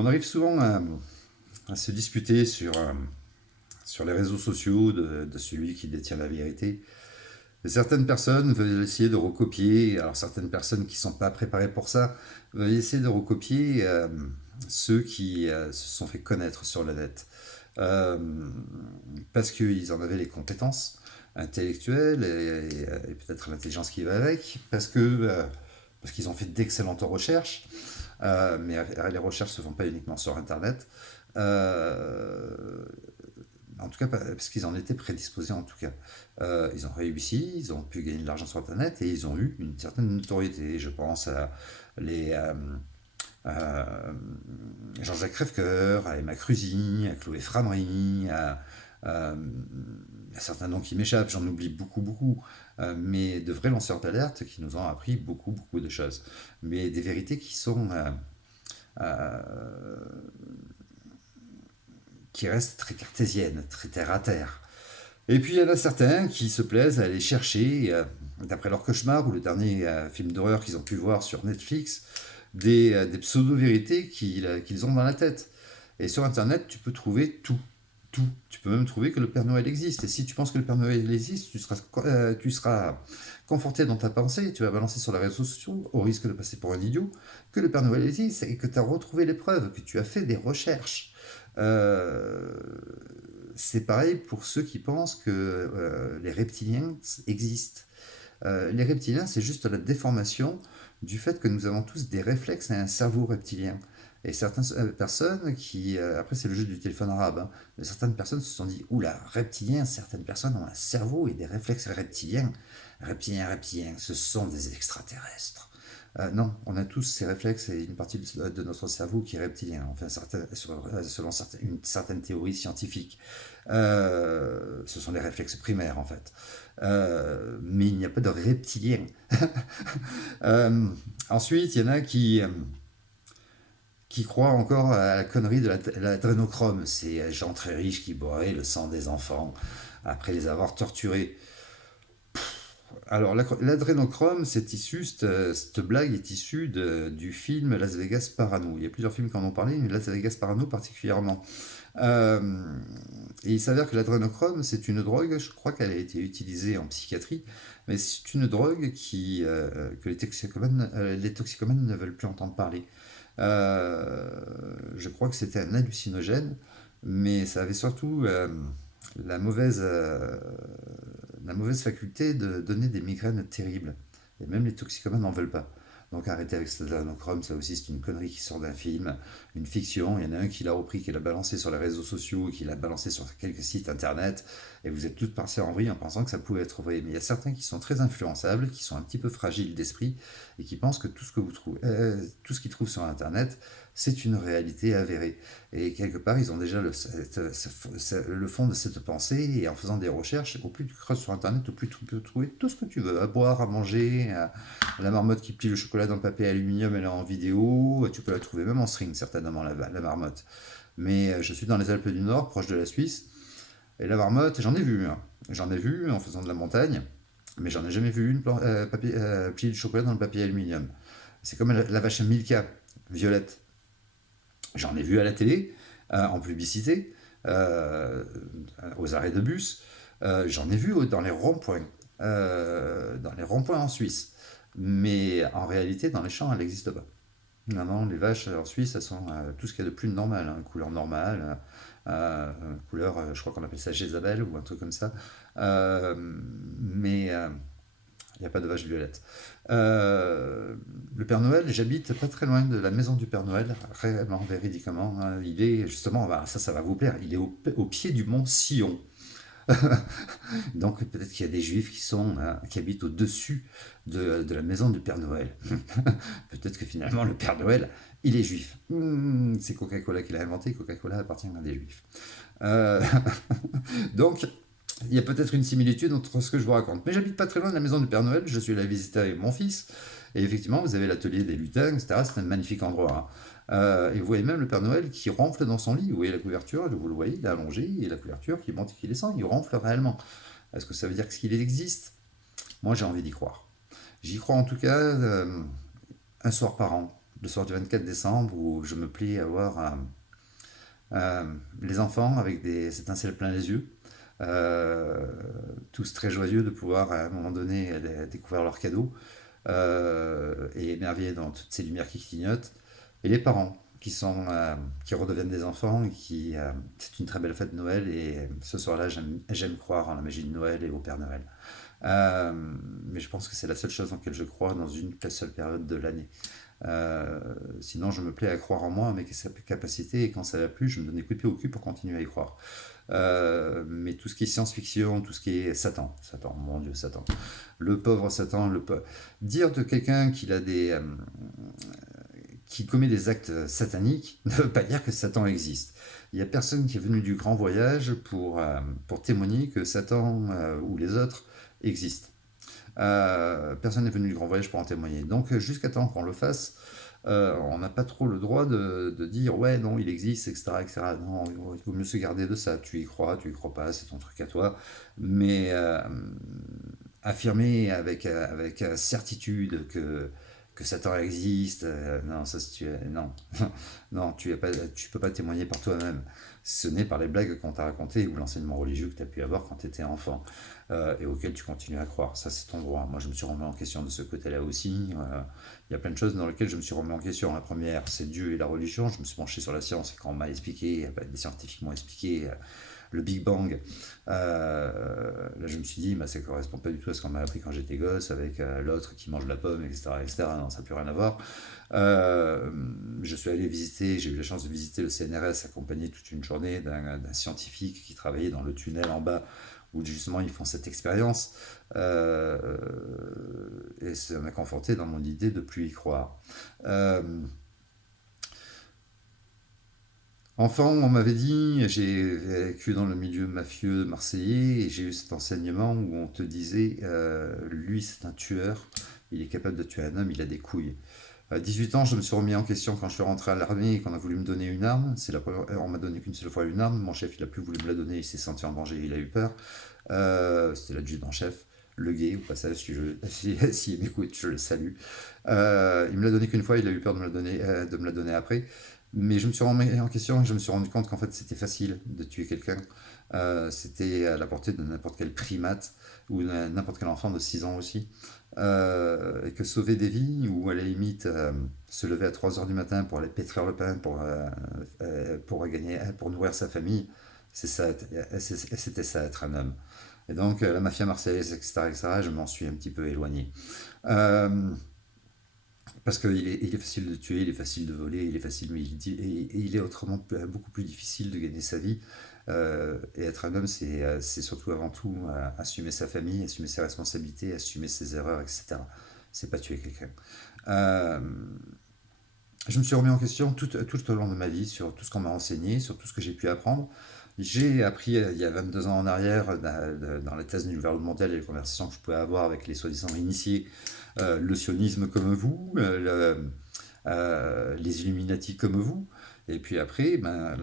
On arrive souvent à se disputer sur les réseaux sociaux de celui qui détient la vérité. Et certaines personnes veulent essayer de recopier, alors certaines personnes qui ne sont pas préparées pour ça, veulent essayer de recopier ceux qui se sont fait connaître sur le net. Euh, Parce qu'ils en avaient les compétences intellectuelles et peut-être l'intelligence qui va avec, parce qu'ils ont fait d'excellentes recherches, mais les recherches ne se font pas uniquement sur Internet. Euh, En tout cas, parce qu'ils en étaient prédisposés en tout cas. Ils ont réussi, ils ont pu gagner de l'argent sur Internet et ils ont eu une certaine notoriété. Je pense à les à Jean-Jacques Crèvecoeur, à Emma Cruzy, à Chloé Framery, à certains noms qui m'échappent, j'en oublie beaucoup, beaucoup, mais de vrais lanceurs d'alerte qui nous ont appris beaucoup, beaucoup de choses. Mais des vérités euh, qui restent très cartésiennes, très terre à terre. Et puis il y en a certains qui se plaisent à aller chercher, d'après leur cauchemar ou le dernier film d'horreur qu'ils ont pu voir sur Netflix, des pseudo-vérités qu'ils ont dans la tête. Et sur Internet, tu peux trouver tout. Tout. Tu peux même trouver que le Père Noël existe. Et si tu penses que le Père Noël existe, tu seras conforté dans ta pensée et tu vas balancer sur les réseaux sociaux, au risque de passer pour un idiot, que le Père Noël existe et que tu as retrouvé les preuves, que tu as fait des recherches. Euh, c'est pareil pour ceux qui pensent que les reptiliens existent. Les reptiliens, c'est juste la déformation du fait que nous avons tous des réflexes et un cerveau reptilien. Et certaines personnes qui, après c'est le jeu du téléphone arabe, hein, mais certaines personnes se sont dit, oula, reptiliens, certaines personnes ont un cerveau et des réflexes reptiliens. Reptiliens, reptiliens, ce sont des extraterrestres. Non, on a tous ces réflexes et une partie de notre cerveau qui est reptilien, enfin, selon une certaine théorie scientifique. Ce sont les réflexes primaires en fait. Mais il n'y a pas de reptiliens. Euh, Ensuite, il y en a qui croient encore à la connerie de l'adrénochrome, ces gens très riches qui boiraient le sang des enfants après les avoir torturés. Alors, l'adrénochrome, cette blague est issue du film Las Vegas Parano. Il y a plusieurs films qui en ont parlé, mais Las Vegas Parano particulièrement. Euh, et il s'avère que l'adrénochrome, c'est une drogue, je crois qu'elle a été utilisée en psychiatrie, mais c'est une drogue que les toxicomanes ne veulent plus entendre parler. Je crois que c'était un hallucinogène, mais ça avait surtout la mauvaise, euh, la mauvaise faculté de donner des migraines terribles. Et même les toxicomanes n'en veulent pas. Donc arrêtez avec cet adrénochrome, ça aussi c'est une connerie qui sort d'un film, une fiction. Il y en a un qui l'a repris, qui l'a balancé sur les réseaux sociaux, qui l'a balancé sur quelques sites internet, et vous êtes tous partis en vrille en pensant que ça pouvait être vrai. Mais il y a certains qui sont très influençables, qui sont un petit peu fragiles d'esprit, et qui pensent que tout ce que vous trouvez, tout ce qu'ils trouvent sur internet, c'est une réalité avérée. Et quelque part, ils ont déjà le fond de cette pensée, et en faisant des recherches, au plus tu creuses sur internet, au plus tu peux trouver tout ce que tu veux, à boire, à manger, la marmotte qui plie le chocolat dans le papier aluminium, elle est en vidéo. Tu peux la trouver même en string, certainement, la marmotte. Mais je suis dans les Alpes du Nord, proche de la Suisse. Et la marmotte, j'en ai vu. Hein. J'en ai vu en faisant de la montagne. Mais j'en ai jamais vu une plier du chocolat dans le papier aluminium. C'est comme la vache Milka, violette. J'en ai vu à la télé, en publicité, euh, aux arrêts de bus. J'en ai vu dans les ronds-points. Dans les ronds-points en Suisse. Mais en réalité, dans les champs, elle n'existe pas. Non, non, les vaches en Suisse, elles sont tout ce qu'il y a de plus normal, hein, couleur normale, couleur, je crois qu'on appelle ça Jézabel ou un truc comme ça. Euh, mais il n'y a pas de vache violette. Le Père Noël, j'habite pas très loin de la maison du Père Noël, réellement, véridiquement. Hein. Il est justement, bah, ça va vous plaire, il est au pied du mont Sion. Donc peut-être qu'il y a des juifs qui habitent au-dessus de la maison du Père Noël. Peut-être que finalement le Père Noël, il est juif. C'est Coca-Cola qui l'a inventé, Coca-Cola appartient à des juifs. Euh, donc il y a peut-être une similitude entre ce que je vous raconte. Mais j'habite pas très loin de la maison du Père Noël, je suis allé visiter avec mon fils. Et effectivement, vous avez l'atelier des lutins, etc. C'est un magnifique endroit. Hein. Et vous voyez même le Père Noël qui ronfle dans son lit. Vous voyez la couverture, vous le voyez, il est allongé, et la couverture qui monte et qui descend, il ronfle réellement. Est-ce que ça veut dire qu'il existe? Moi, j'ai envie d'y croire. J'y crois en tout cas un soir par an. le soir du 24 décembre où je me plie à voir les enfants avec des étincelles plein les yeux, euh, tous très joyeux de pouvoir à un moment donné découvrir leurs cadeaux et émerveillés dans toutes ces lumières qui clignotent, et les parents qui redeviennent des enfants et c'est une très belle fête de Noël et ce soir-là j'aime croire en la magie de Noël et au Père Noël. Euh, mais je pense que c'est la seule chose en laquelle je crois dans une seule période de l'année. Euh, Sinon, je me plais à croire en moi, à mes capacités, et quand ça va plus, je me donne des coups de pied au cul pour continuer à y croire. Mais tout ce qui est science-fiction, tout ce qui est Satan, mon Dieu, Satan. Le pauvre Satan, dire de quelqu'un qui commet des actes sataniques ne veut pas dire que Satan existe. Il n'y a personne qui est venu du grand voyage pour témoigner que Satan ou les autres existent. Personne n'est venu du grand voyage pour en témoigner. Donc jusqu'à temps qu'on le fasse, on n'a pas trop le droit de dire ouais non il existe, etc., etc. Non, il vaut mieux se garder de ça. Tu y crois pas, c'est ton truc à toi. Mais affirmer avec certitude que Satan existe, non, ça, non, non, tu peux pas témoigner par toi-même. Ce n'est par les blagues qu'on t'a racontées ou l'enseignement religieux que tu as pu avoir quand tu étais enfant et auquel tu continues à croire. Ça, c'est ton droit. Moi, je me suis remis en question de ce côté-là aussi. Il y a plein de choses dans lesquelles je me suis remis en question. La première, c'est Dieu et la religion. Je me suis penché sur la science et quand on m'a expliqué, des scientifiques m'ont expliqué le Big Bang. Là, je me suis dit, bah, ça ne correspond pas du tout à ce qu'on m'a appris quand j'étais gosse, avec l'autre qui mange la pomme, etc., etc. Non, ça n'a plus rien à voir. Euh, je suis allé visiter, j'ai eu la chance de visiter le CNRS, accompagné toute une journée d'un scientifique qui travaillait dans le tunnel en bas, où justement ils font cette expérience. Et ça m'a conforté dans mon idée de plus y croire. Euh, Enfant, on m'avait dit, j'ai vécu dans le milieu mafieux marseillais et j'ai eu cet enseignement où on te disait, lui c'est un tueur, il est capable de tuer un homme, il a des couilles. À 18 ans, je me suis remis en question quand je suis rentré à l'armée et qu'on a voulu me donner une arme. On m'a donné qu'une seule fois une arme. Mon chef, il a plus voulu me la donner. Il s'est senti en danger. Il a eu peur. C'était l'adjudant-chef, le gay, au passage, si il m'écoute, je le salue. Il me l'a donné qu'une fois. Il a eu peur de me la donner après. Mais je me suis remis en question et je me suis rendu compte qu'en fait, c'était facile de tuer quelqu'un. C'était à la portée de n'importe quel primate ou n'importe quel enfant de 6 ans aussi. Et que sauver des vies, ou à la limite se lever à 3 heures du matin pour aller pétrir le pain pour nourrir sa famille, c'était ça être un homme. Et donc la mafia marseillaise, etc., etc., je m'en suis un petit peu éloigné. Euh, Parce qu'il est facile de tuer, il est facile de voler, il est facile, mais et il est autrement beaucoup plus difficile de gagner sa vie. Et être un homme, c'est surtout avant tout assumer sa famille, assumer ses responsabilités, assumer ses erreurs, etc. C'est pas tuer quelqu'un. Euh, je me suis remis en question tout au long de ma vie sur tout ce qu'on m'a enseigné, sur tout ce que j'ai pu apprendre. J'ai appris il y a 22 ans en arrière, dans les thèses du nouveau mondial et les conversations que je pouvais avoir avec les soi-disant initiés, le sionisme comme vous, les Illuminati comme vous. Et puis après, ben,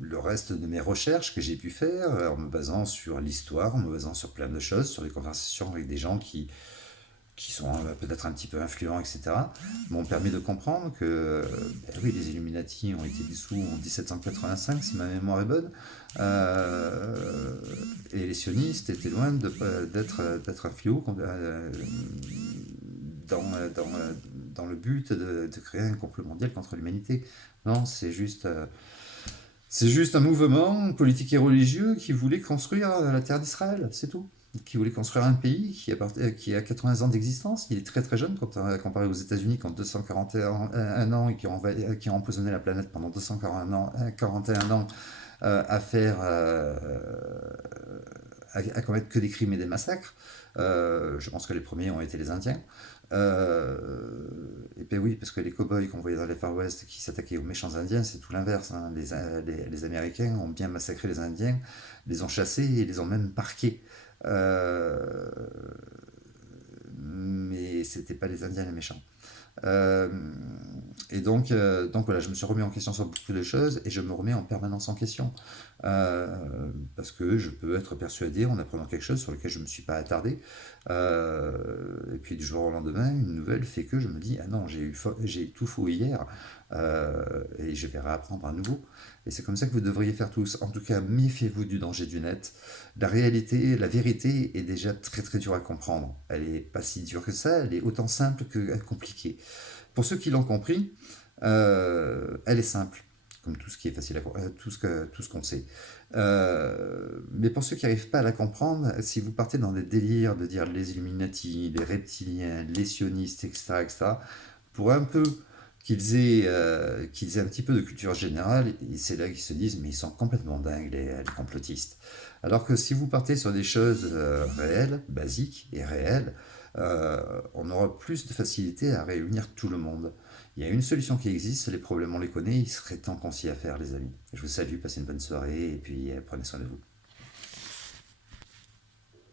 le reste de mes recherches que j'ai pu faire en me basant sur l'histoire, en me basant sur plein de choses, sur des conversations avec des gens qui sont peut-être un petit peu influents, etc., m'ont permis de comprendre que ben oui, les Illuminati ont été dissous en 1785, si ma mémoire est bonne, et les sionistes étaient loin d'être un fléau dans, dans, dans le but de créer un complot mondial contre l'humanité. Non, c'est juste un mouvement politique et religieux qui voulait construire la terre d'Israël, c'est tout. Qui voulait construire un pays qui a 80 ans d'existence. Il est très très jeune comparé aux États-Unis qui ont 241 ans et qui ont empoisonné la planète pendant 241 ans à faire à commettre que des crimes et des massacres. Je pense que les premiers ont été les Indiens. Et puis oui, parce que les cow-boys qu'on voyait dans les Far West qui s'attaquaient aux méchants Indiens, c'est tout l'inverse, hein. Les Américains ont bien massacré les Indiens, les ont chassés et les ont même parqués. Euh, mais c'était pas les Indiens les méchants. Euh, donc voilà, je me suis remis en question sur beaucoup de choses et je me remets en permanence en question. Parce que je peux être persuadé en apprenant quelque chose sur lequel je ne me suis pas attardé. Et puis du jour au lendemain, une nouvelle fait que je me dis, ah non, j'ai eu tout faux hier, et je vais réapprendre à nouveau. Et c'est comme ça que vous devriez faire tous. En tout cas, méfiez-vous du danger du net. La réalité, la vérité est déjà très très dure à comprendre. Elle n'est pas si dure que ça, elle est autant simple que compliquée. Pour ceux qui l'ont compris, elle est simple, comme tout ce qui est facile à tout ce qu'on sait. Mais pour ceux qui n'arrivent pas à la comprendre, si vous partez dans des délires de dire les Illuminati, les reptiliens, les sionistes, etc., etc., pour un peu qu'ils aient un petit peu de culture générale, et c'est là qu'ils se disent, mais ils sont complètement dingues, les complotistes. Alors que si vous partez sur des choses réelles, basiques et réelles, on aura plus de facilité à réunir tout le monde. Il y a une solution qui existe, les problèmes on les connaît, il serait temps qu'on s'y affaire les amis. Je vous salue, passez une bonne soirée et puis prenez soin de vous.